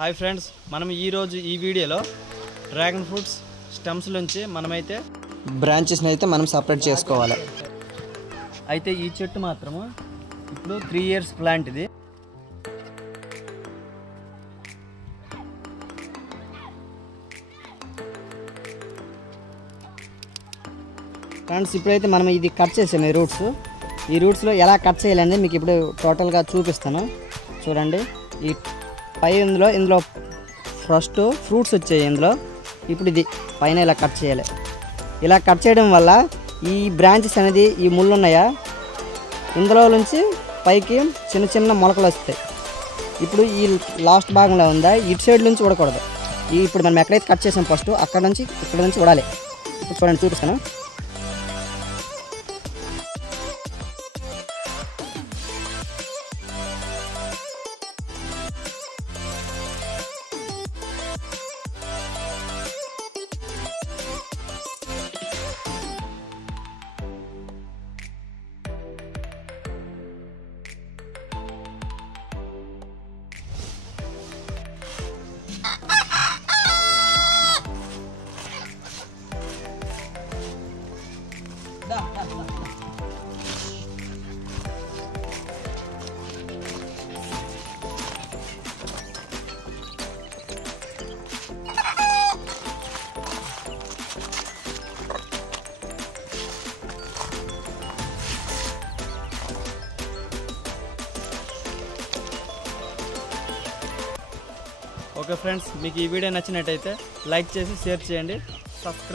Hi friends, మనం ఈరోజు ఈ వీడియోలో డ్రాగన్ ఫ్రూట్స్ స్టెమ్స్ నుంచి మనమైతే బ్రాంచెస్ని అయితే మనం సపరేట్ చేసుకోవాలి. అయితే ఈ చెట్టు మాత్రము ఇప్పుడు 3 years ప్లాంట్ ఇది. ఫ్రెండ్స్ ఇప్పుడైతే మనం ఇది కట్ చేసాము. ఈ రూట్స్లో ఎలా కట్ చేయాలని మీకు ఇప్పుడు టోటల్గా చూపిస్తాను. చూడండి, ఈ పై ఇందులో ఫస్ట్ ఫ్రూట్స్ వచ్చాయి. ఇందులో ఇప్పుడు ఇది పైన ఇలా కట్ చేయాలి. ఇలా కట్ చేయడం వల్ల ఈ బ్రాంచెస్ అనేది ఈ ముళ్ళు ఉన్నాయా, ఇందులో నుంచి పైకి చిన్న చిన్న మొలకలు వస్తాయి. ఇప్పుడు ఈ లాస్ట్ భాగంలో ఉందా, ఇటు సైడ్ నుంచి ఉడకూడదు. ఇప్పుడు మనం ఎక్కడైతే కట్ చేసాం ఫస్ట్ ఇక్కడ నుంచి ఉడాలి. ఇప్పుడు చూడండి, చూపిస్తాను. ఓకే ఫ్రెండ్స్, మీకు ఈ వీడియో నచ్చినట్టయితే లైక్ చేసి షేర్ చేయండి, సబ్స్క్రైబ్